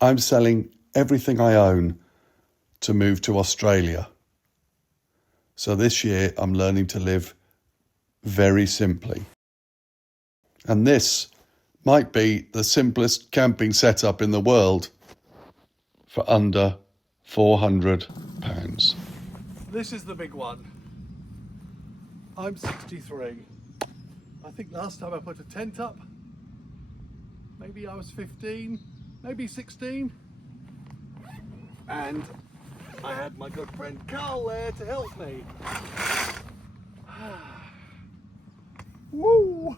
I'm selling everything I own to move to Australia. So this year I'm learning to live very simply. And this might be the simplest camping setup in the world for under £400. This is the big one. I'm 63. I think last time I put a tent up, maybe I was 15, maybe 16. And I had my good friend Carl there to help me. Woo!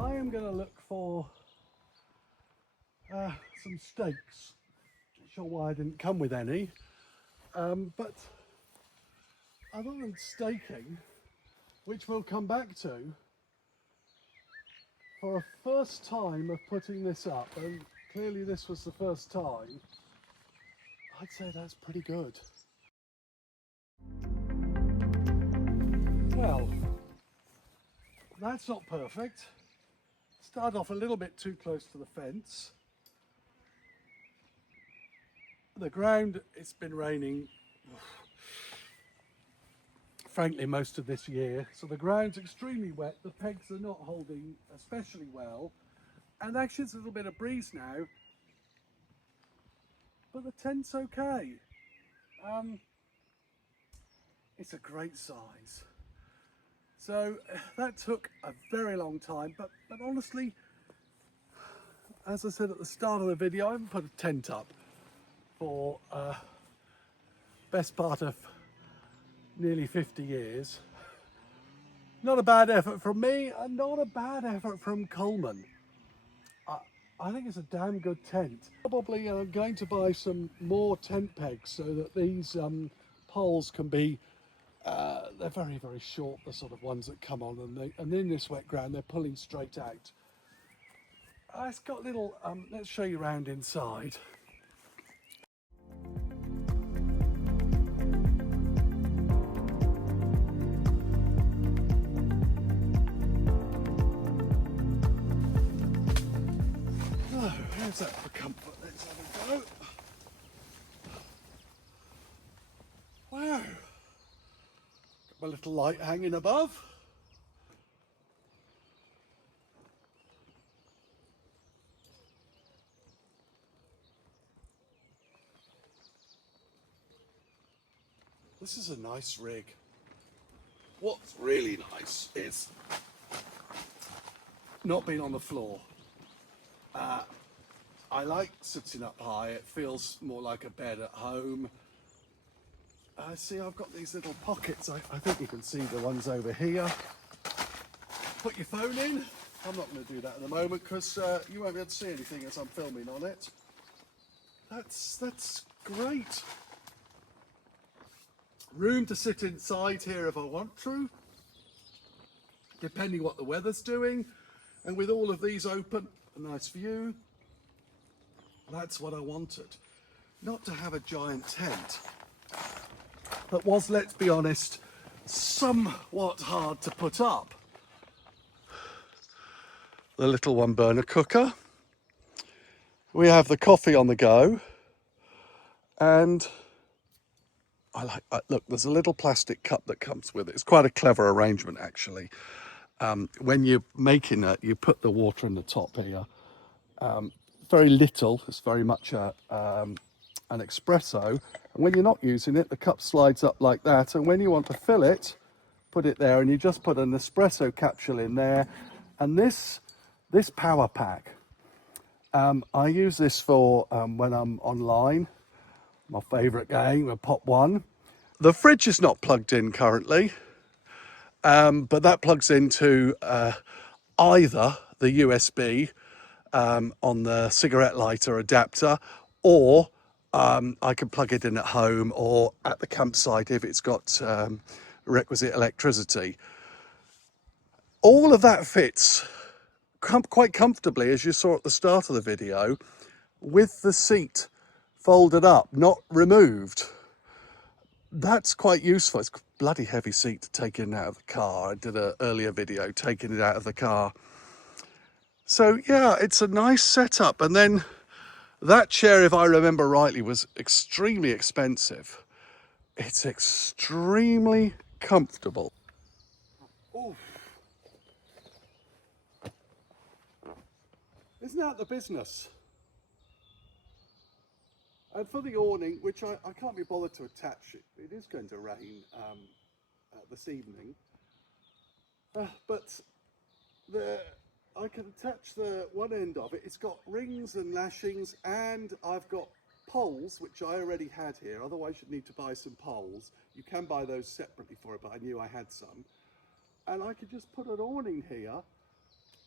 I'm going to look for some steaks. Not sure why I didn't come with any, but other than staking, which we'll come back to, for a first time of putting this up, and clearly this was the first time, I'd say that's pretty good. Well, that's not perfect. Start off a little bit too close to the fence. The ground, it's been raining frankly most of this year, so the ground's extremely wet. The pegs are not holding especially well, and actually it's a little bit of breeze now, but the tent's okay. It's a great size. So that took a very long time, but honestly, as I said at the start of the video, I haven't put a tent up for best part of nearly 50 years. Not a bad effort from me, and not a bad effort from Coleman. I think it's a damn good tent. Probably going to buy some more tent pegs so that these poles can be, they're very, very short, the sort of ones that come on, and in this wet ground they're pulling straight out. It's got little, let's show you around inside. Oh, how's that for comfort? Let's have a go. Wow. Got my little light hanging above. This is a nice rig. What's really nice is not being on the floor. I like sitting up high. It feels more like a bed at home. See, I've got these little pockets. I think you can see the ones over here. Put your phone in. I'm not going to do that at the moment because you won't be able to see anything as I'm filming on it. That's great. Room to sit inside here if I want to, depending what the weather's doing. And with all of these open, a nice view. That's what I wanted. Not to have a giant tent that was, let's be honest, somewhat hard to put up. The little one burner cooker. We have the coffee on the go. And look, there's a little plastic cup that comes with it. It's quite a clever arrangement, actually. When you're making it, you put the water in the top here. Very little, it's very much an espresso. And when you're not using it, the cup slides up like that. And when you want to fill it, put it there, and you just put an espresso capsule in there. And this power pack, I use this for when I'm online. My favourite game, Pop 1. The fridge is not plugged in currently, but that plugs into either the USB on the cigarette lighter adapter, or I can plug it in at home or at the campsite if it's got requisite electricity. All of that fits quite comfortably, as you saw at the start of the video, with the seat folded up, not removed. That's quite useful. It's a bloody heavy seat to take in and out of the car. I did an earlier video taking it out of the car. So yeah, it's a nice setup. And then that chair, if I remember rightly, was extremely expensive. It's extremely comfortable. Oof. Isn't that the business? And for the awning, which I can't be bothered to attach, it is going to rain this evening. But I can attach the one end of it. It's got rings and lashings, and I've got poles, which I already had here. Otherwise you'd need to buy some poles. You can buy those separately for it, but I knew I had some. And I could just put an awning here,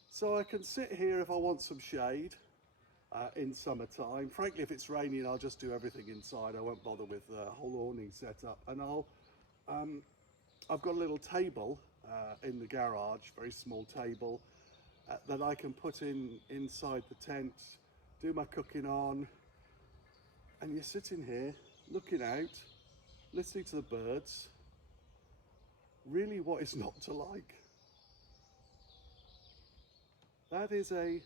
so I can sit here if I want some shade in summertime. Frankly, if it's raining, I'll just do everything inside. I won't bother with the whole awning setup. And I've got a little table in the garage, very small table, that I can put inside the tent, do my cooking on, and you're sitting here looking out, listening to the birds. Really, what is not to like? That is a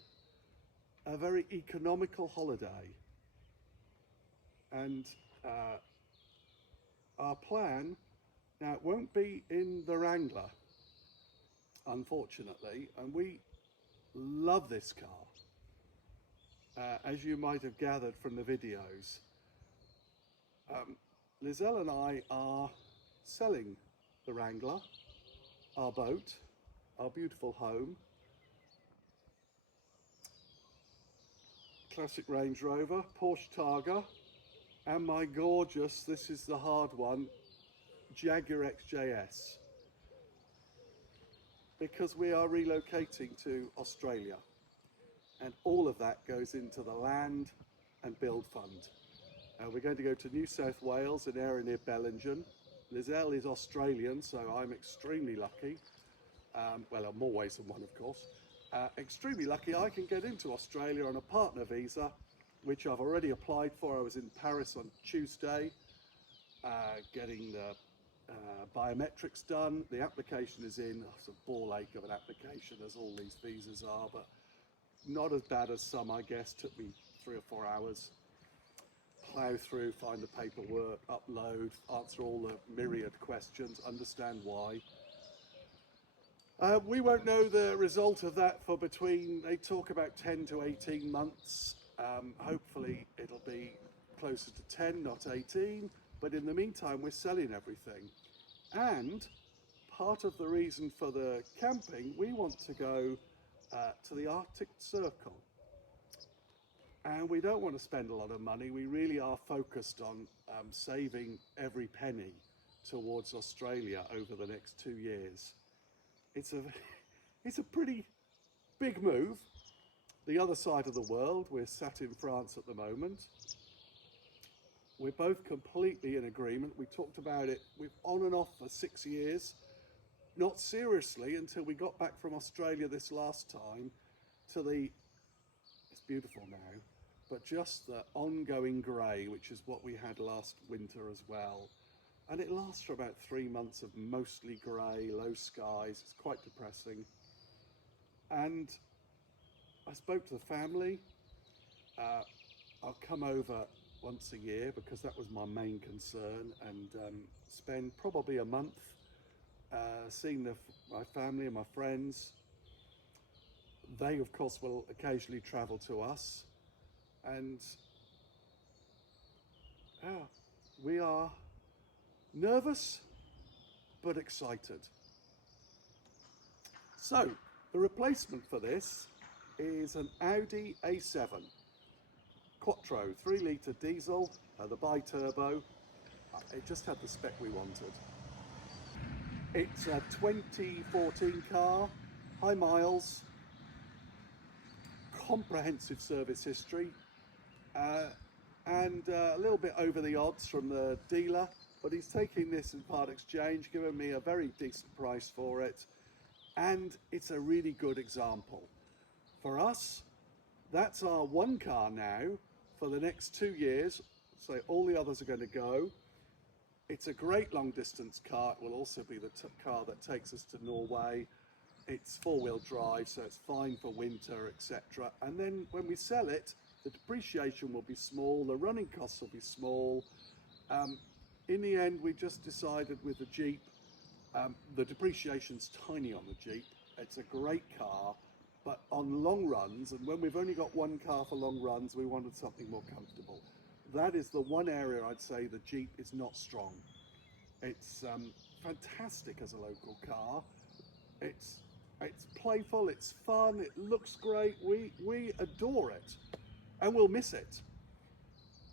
very economical holiday. And our plan, now it won't be in the Wrangler, unfortunately, and we love this car, as you might have gathered from the videos. Lizelle and I are selling the Wrangler, our boat, our beautiful home, classic Range Rover, Porsche Targa, and my gorgeous, this is the hard one, Jaguar XJS, because we are relocating to Australia, and all of that goes into the land and build fund. We're going to go to New South Wales, an area near Bellingen. Lizelle is Australian, so I'm extremely lucky. Well, in more ways than one, of course. Extremely lucky I can get into Australia on a partner visa, which I've already applied for. I was in Paris on Tuesday, getting the biometrics done. The application is in. It's a ball ache of an application, as all these visas are, but not as bad as some, I guess. Took me 3 or 4 hours. Plough through, find the paperwork, upload, answer all the myriad questions, understand why. We won't know the result of that for they talk about 10 to 18 months. Hopefully it'll be closer to 10, not 18. But in the meantime, we're selling everything. And part of the reason for the camping, we want to go to the Arctic Circle. And we don't want to spend a lot of money. We really are focused on saving every penny towards Australia over the next 2 years. It's a pretty big move. The other side of the world, we're sat in France at the moment. We're both completely in agreement. We talked about it, we've on and off for 6 years. Not seriously until we got back from Australia this last time to it's beautiful now, but just the ongoing grey, which is what we had last winter as well. And it lasts for about 3 months of mostly grey, low skies. It's quite depressing. And I spoke to the family. I'll come over once a year because that was my main concern, and spend probably a month seeing my family and my friends. They, of course, will occasionally travel to us, and we are nervous but excited. So, the replacement for this is an Audi A7 Quattro 3-litre diesel, the bi-turbo. It just had the spec we wanted. It's a 2014 car, high miles, comprehensive service history, and a little bit over the odds from the dealer, but he's taking this in part exchange, giving me a very decent price for it, and it's a really good example. For us, that's our one car now for the next 2 years, so all the others are going to go. It's a great long distance car. It will also be the car that takes us to Norway. It's 4-wheel drive, so it's fine for winter, etc. And then when we sell it, the depreciation will be small, the running costs will be small. In the end, we just decided with the Jeep, the depreciation's tiny on the Jeep. It's a great car, but on long runs, and when we've only got one car for long runs, we wanted something more comfortable. That is the one area I'd say the Jeep is not strong. It's fantastic as a local car. It's playful, it's fun, it looks great. We adore it, and we'll miss it.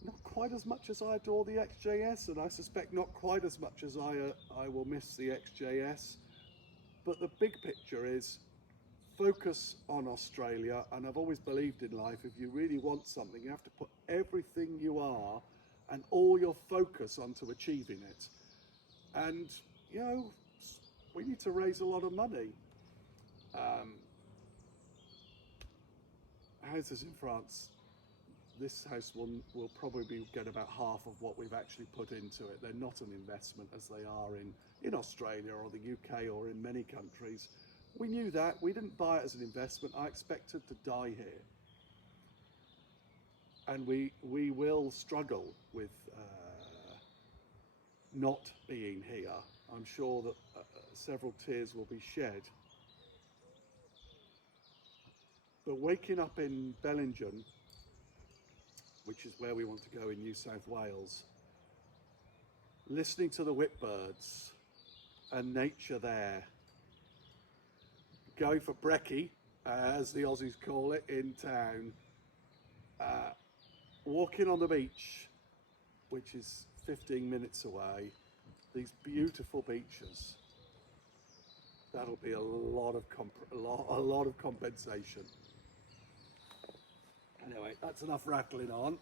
Not quite as much as I adore the XJS, and I suspect not quite as much as I will miss the XJS. But the big picture is focus on Australia, and I've always believed in life, if you really want something, you have to put everything you are and all your focus onto achieving it. And, you know, we need to raise a lot of money. Houses in France, this house will probably get about half of what we've actually put into it. They're not an investment as they are in Australia or the UK or in many countries. We knew that. We didn't buy it as an investment. I expected to die here. And we will struggle with not being here. I'm sure that several tears will be shed. But waking up in Bellingen, which is where we want to go in New South Wales, listening to the whipbirds and nature there, going for brekkie, as the Aussies call it, in town, walking on the beach, which is 15 minutes away, these beautiful beaches, that'll be a lot of compensation. Anyway, that's enough rattling on.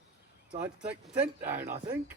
Time to take the tent down, I think.